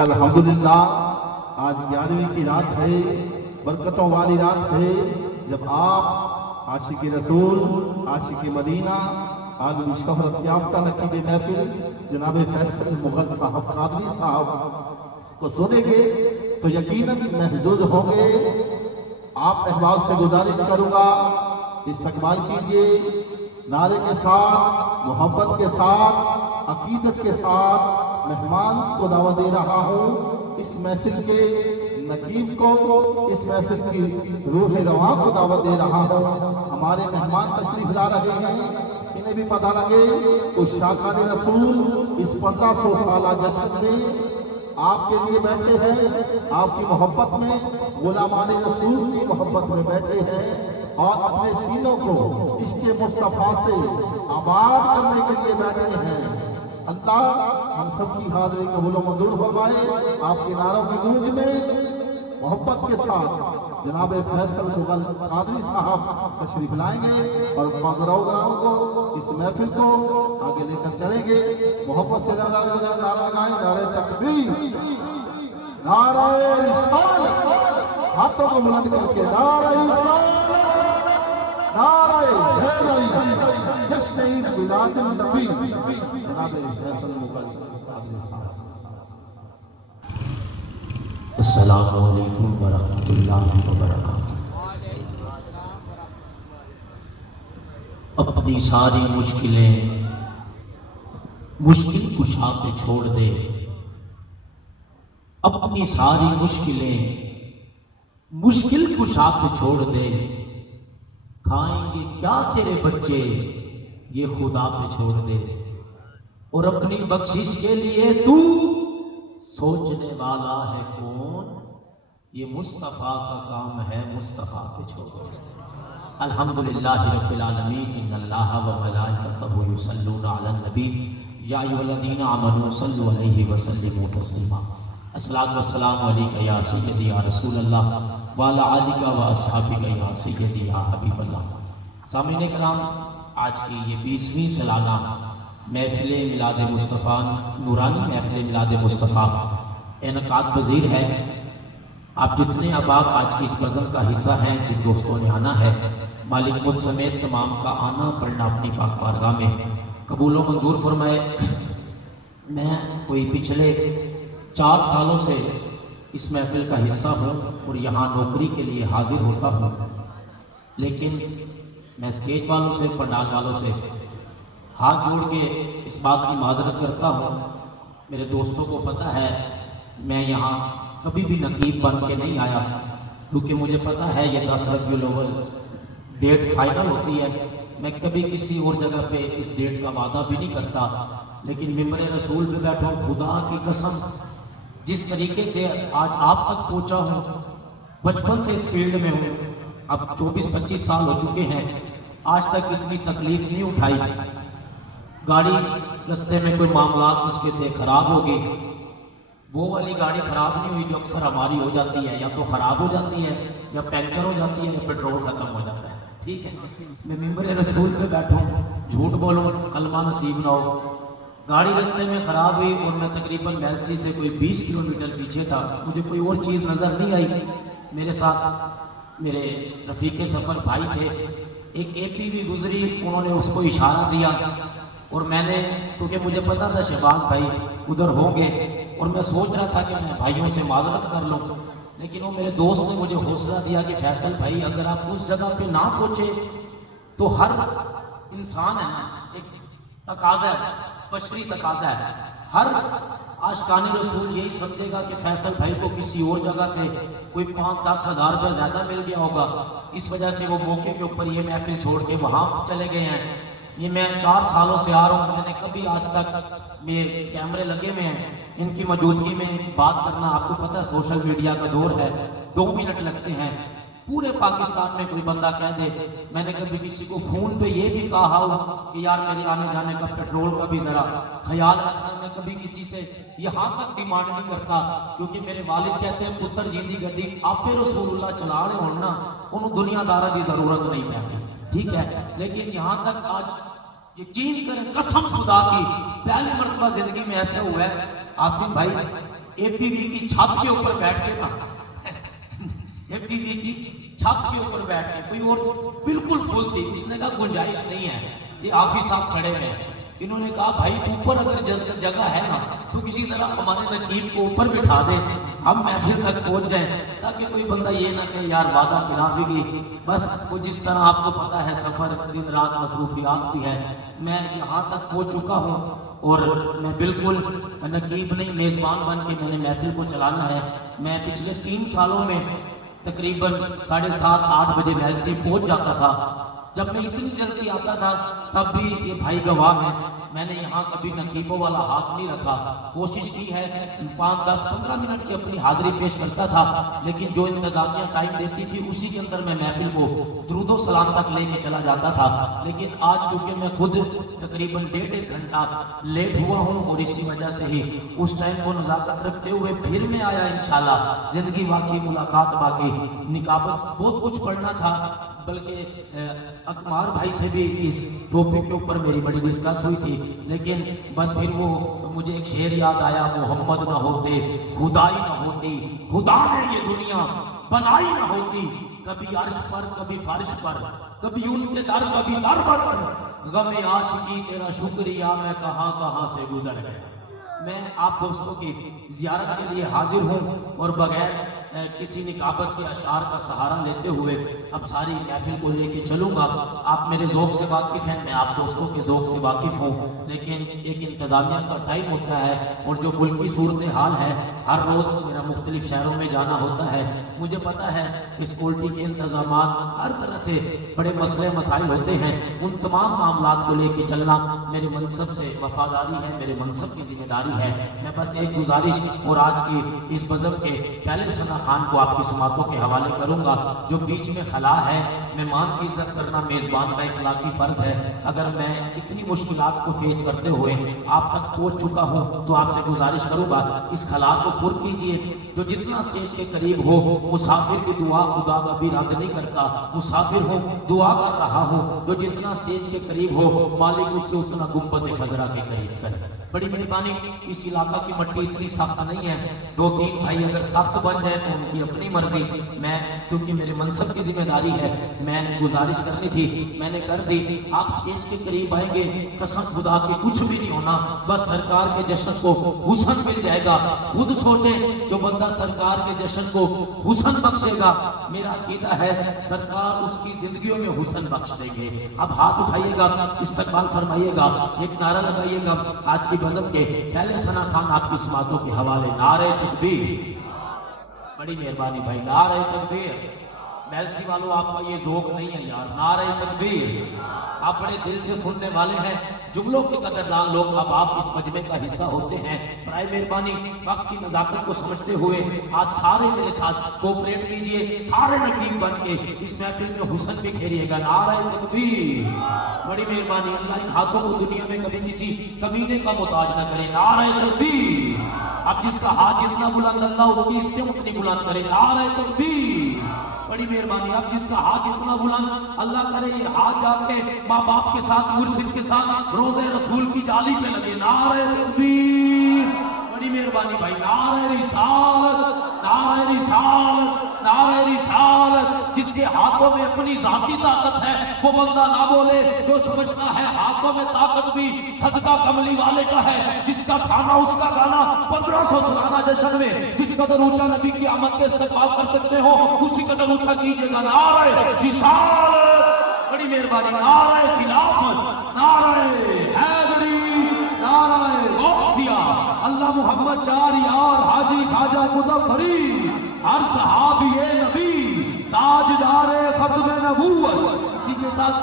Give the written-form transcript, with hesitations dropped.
الحمدللہ آج 11ویں کی رات ہے، برکتوں والی رات ہے، جب آپ عاشق رسول، عاشق مدینہ، عالمی شہرت یافتہ نقیب محفل جناب فیصل مغل صاحب قادری صاحب کو سنیں گے تو یقیناً محظوظ ہوں گے۔ آپ احباب سے گزارش کروں گا، استقبال کیجئے نعرے کے ساتھ، محبت کے ساتھ، عقیدت کے ساتھ۔ مہمان کو دعوت دے رہا ہوں، اس محفل کے نقیب کو، اس محفل کی روح رواں کو دعوت دے رہا ہوں۔ ہمارے مہمان تشریف لا رہے ہیں، انہیں بھی پتہ لگے تو شاکان رسول اس 1500 سالہ جشن میں آپ کے لیے بیٹھے ہیں، آپ کی محبت میں، غلامان رسول کی محبت میں بیٹھے ہیں اور اپنے سینوں کو عشق مصطفیٰ سے آباد کرنے کے لیے بیٹھے ہیں۔ اللہ ہم سب کی حاضری قبول و منظور فرمائے۔ آپ کے نعروں کی گونج میں محبت کے ساتھ جناب فیصل مغل قادری صاحب تشریف لائیں گے اور پروگرام کو، اس محفل کو آگے لے کر چلیں گے۔ محبت سے نعرہ لگائیں، نعرہ تکبیر، نعرہ رسالت، ہاتھوں کو بلند کر کے نعرہ رسالت، نعرہ حیدری، جشن عید میلاد النبی، جناب فیصل مغل قادری صاحب۔ السلام علیکم ورحمۃ اللہ وبرکاتہ۔ اپنی ساری مشکلیں مشکل کشا پہ چھوڑ دے، اپنی ساری مشکلیں مشکل کشا پہ چھوڑ دے، کھائیں گے کیا تیرے بچے یہ خدا پہ چھوڑ دے، اور اپنی بخشش کے لیے تو سوچنے والا ہے کون، یہ مصطفیٰ کا کام ہے، مصطفیٰ پہ چھوڑ دے۔ الحمدللہ رب العالمین، ان اللہ و ملائکتہ یصلون علی النبی یا ایھا الذین آمنوا صلوا علیہ وسلموا تسلیما۔ الصلاۃ والسلام علیک یا سیدی یا رسول اللہ وعلی آلک و اصحابک یا سیدی یا حبیب اللہ۔ سامعین کرام، آج کی یہ 20ویں سالانہ محفل میلاد مصطفیٰ، نورانی محفل میلاد مصطفیٰ انعقاد پذیر ہے۔ آپ جتنے احباب آج کی اس بزم کا حصہ ہیں، جن دوستوں نے آنا ہے، مالک مجھ سمیت تمام کا آنا پڑھنا اپنی پاک بارگاہ میں قبول و منظور فرمائے۔ میں کوئی پچھلے 4 سالوں سے اس محفل کا حصہ ہوں اور یہاں نوکری کے لیے حاضر ہوتا ہوں، لیکن میں اسٹیج والوں سے، پنڈال والوں سے ہاتھ جوڑ کے اس بات کی معذرت کرتا ہوں۔ میرے دوستوں کو پتہ ہے میں یہاں کبھی بھی نقیب بن کے نہیں آیا، کیونکہ مجھے پتہ ہے یہ 10 ربیع الاول ڈیٹ فائنل ہوتی ہے۔ میں کبھی کسی اور جگہ پہ اس ڈیٹ کا وعدہ بھی نہیں کرتا، لیکن ممبر رسول پہ بیٹھا ہوں، خدا کی قسم جس طریقے سے آج آپ تک پہنچا ہوں، بچپن سے اس فیلڈ میں ہوں، اب 24-25 سال ہو چکے ہیں، آج تک اتنی تکلیف نہیں اٹھائی۔ گاڑی رستے میں کوئی معاملات اس کے تھے، خراب ہو گئی، وہ والی گاڑی خراب نہیں ہوئی جو اکثر ہماری ہو جاتی ہے، یا تو خراب ہو جاتی ہے یا پنکچر ہو جاتی ہے یا پیٹرول ختم ہو جاتا ہے، ٹھیک ہے۔ میں ممبر رسول پہ بیٹھوں، جھوٹ بولوں کلمہ نصیب نہ ہو، گاڑی رستے میں خراب ہوئی اور میں تقریباً میلسی سے کوئی 20 کلومیٹر پیچھے تھا، مجھے کوئی اور چیز نظر نہیں آئی۔ میرے ساتھ میرے رفیق سفر بھائی تھے، ایک اے پی وی گزری، انہوں نے اس کو اشارہ دیا اور میں نے، کیونکہ مجھے پتا تھا شہباز بھائی ادھر ہوں گے، اور میں سوچ رہا تھا کہ میں بھائیوں سے معذرت کر لوں، لیکن وہ میرے دوست نے مجھے حوصلہ دیا کہ فیصل بھائی اگر آپ اس جگہ پہ نہ پہنچے تو ہر انسان ہے نا، ایک تقاضا ہے، بشری تقاضا ہے، ہر عاشقان رسول یہی سمجھے گا کہ فیصل بھائی کو کسی اور جگہ سے کوئی 5-10 ہزار روپے زیادہ مل گیا ہوگا، اس وجہ سے وہ موقع کے اوپر یہ محفل چھوڑ کے وہاں چلے گئے ہیں۔ یہ میں 4 سالوں سے آ رہا ہوں، میں نے کبھی آج تک میرے کیمرے لگے ہوئے ہیں، ان کی موجودگی میں بات کرنا، آپ کو پتہ ہے سوشل میڈیا کا دور ہے، 2 منٹ لگتے ہیں، پورے پاکستان میں کوئی بندہ کہہ دے۔ میں نے کبھی کسی کو فون پہ یہ بھی کہا ہو کہ یار میرے آنے جانے کا پیٹرول کا بھی ذرا خیال رکھنا، میں کبھی کسی سے یہاں تک ڈیمانڈ نہیں کرتا، کیونکہ میرے والد کہتے ہیں پتر جیندی گڈی آپ رسول اللہ چلا رہے ہونا، انہوں دنیا دارہ کی ضرورت نہیں پہنی، ٹھیک ہے۔ لیکن یہاں تک آج یقین کریں، قسم خدا کی پہلی مرتبہ زندگی میں ایسا ہوا ہے، آصف بھائی एपीवी की छत के ऊपर बैठ के ना एपीवी की छत के ऊपर बैठ के, कोई और बिल्कुल फुल थी, उसने कहा गुंजाइश नहीं है, ये हाफिज साहब खड़े हैं, इन्होंने कहा भाई ऊपर अगर जगह है ना तो किसी तरह हमारे नकीब को ऊपर बिठा दे, हम महफिल तक पहुंच जाए, ताकि कोई बंदा ये ना कहे यार वादा खिलाफी की। बस वो जिस तरह आपको पता है सफर दिन रात मसरूफियात भी है, मैं यहाँ तक पहुंच चुका हूँ और मैं बिल्कुल नकीब नहीं मेज़बान बन के मैंने महफिल को चलाना है। मैं पिछले 3 सालों में तकरीबन 7:30-8 बजे महफिल पहुंच जाता था। जब मैं इतनी जल्दी आता था तब भी ये भाई गवाह हैं, मैंने यहाँ कभी नकीबों वाला हाथ नहीं रखा। कोशिश की है 5, 10, 15 मिनट की अपनी हाजिरी पेश करता था, लेकिन जो इंतजामिया टाइम देती थी उसी के अंदर मैं महफिल को दुरूदो सलाम तक लेके चला जाता था। लेकिन आज क्योंकि मैं खुद तकरीबन 1.5 घंटा लेट हुआ हूँ और इसी वजह से ही उस टाइम को नज़ाकत रखते हुए फिर मैं आया इंशाल्लाह। जिंदगी बाकी मुलाकात बाकी, निकाबत बहुत कुछ पढ़ना था, बल्कि अकमार भाई से भी इस टॉपिक के ऊपर मेरी बड़ी डिस्कस हुई थी, लेकिन बस फिर वो मुझे एक शेर याद आया, मोहम्मद ना होते खुदाई ना होती, खुदा ने ये दुनिया बनाई ना होती, कभी अर्श पर कभी फर्श पर, कभी उनके दर कभी दर पर, गमे आशिकी तेरा शुक्रिया मैं कहाँ कहाँ से गुजर गया। मैं आप दोस्तों की जियारत के लिए हाजिर हूँ और बगैर किसी निकाबत के अशार का सहारा लेते हुए अब सारी महफिल को लेके चलूँगा। आप मेरे ज़ौक़ से वाकिफ़ हैं, मैं आप दोस्तों के ज़ौक़ से वाकिफ़ हूँ, लेकिन एक इंतज़ामिया का टाइम होता है और जो मुल्क की सूरत हाल है, हर रोज़ मेरा मुख्तलिफ शहरों में जाना होता है। मुझे पता है कि सिक्योरिटी के इंतज़ाम हर तरह से बड़े मसले मसाइल होते हैं, उन तमाम मामलात को लेके चलना मेरे मनसब से वफादारी है, मेरे मनसब की जिम्मेदारी है। मैं बस एक गुजारिश और आज की इस बज़म के पहले सना खान को आपकी समातों के हवाले करूंगा। जो बीच में खला है, मेहमान की इज्जत करना मेज़बान का इखलाकी फ़र्ज़ है। अगर मैं इतनी मुश्किलात को फेस करते हुए आप तक पहुंच चुका हूं तो आपसे गुजारिश करूंगा इस खला को पुर कीजिए। जो जितना स्टेज के करीब हो, मुसाफिर की दुआ खुदा कभी रद्द नहीं करता, मुसाफिर हो दुआ कर रहा हूँ, जो जितना स्टेज के करीब हो मालिक उससे उतना गुंबद खजरा के करीब करे। बड़ी मेहरबानी, इस इलाका की मट्टी इतनी सख्त नहीं है, 2-3 भाई अगर सख्त बन जाए तो उनकी अपनी मर्जी, मैं क्योंकि मेरे मनसब की जिम्मेदारी है, मैंने गुजारिश करनी थी, मैंने कर दी। आप स्टेज के करीब आएंगे, कसम खुदा की कुछ भी नहीं होना, बस सरकार के जश्न को हुस्न मिल जाएगा। खुद सोचे जो बंदा सरकार के जश्न को हुस्न बख्शेगा, मेरा अकीदा है सरकार उसकी जिंदगियों में हुस्न बख्श देंगे। अब हाथ उठाइएगा, इस्तकबाल फरमाइएगा, एक नारा लगाइएगा। आज की बज़म के पहले सना खान आपकी समातों के हवाले नारे तकबीर। बड़ी मेहरबानी भाई, नारे तकबीर। मेलसी वालों आपका ये ज़ौक़ नहीं है यार, नारे तकबीर। आप बड़े दिल से सुनने वाले हैं, जुमलों के कदरदान लोग, अब आप इस मजमे का हिस्सा होते हैं। बराए मेहरबानी वक्त की नज़ाकत को समझते हुए आज सारे मेरे साथ कोऑपरेट कीजिए, सारे नकीब बन के इस महफिल में हुस्न बिखेरिएगा। नारे तकबीर। बड़ी मेहरबानी, अल्लाह इन हाथों को दुनिया में कभी किसी कमीने का मोहताज न करे। नारे तकबीर। अब जिसका हाथ जितना बुलंद अल्लाह उसकी इस्तेम उतनी बुलंद करे। नारे तकबीर। बड़ी मेहरबानी, अब जिसका हाथ जितना बुलंद अल्लाह करे ये हाथ जाके माँ बाप के साथ, मुर्शिद के साथ रोज़े रसूल की जाली पे लगे। नारे तकबीर। बड़ी मेहरबानी भाई, नारे रिसालत, नारे रिसालत, नारे रिसालत। जिसके हाथों में अपनी जाती ताकत है वो बंदा ना बोले, जो समझता है हाथों में ताकत भी सदका कमली वाले का है। जिसका खाना उसका गाना 1500 सालाना जश्न में जिस कदर ऊंचा नबी की आमद के इस्तकबाल कर सकते हो उसी कदर ऊंचा कीजिएगा। नारे रिसालत। बड़ी मेहरबानी, नारे खिलाफत, नारे हैदरी, नारे गौसिया, अल्लाह मोहम्मद 4 यार हाजी खाजा मुज़फ़्फ़री, हर सहाबी नबी ताजदार खत्म नबूवत। इसी के साथ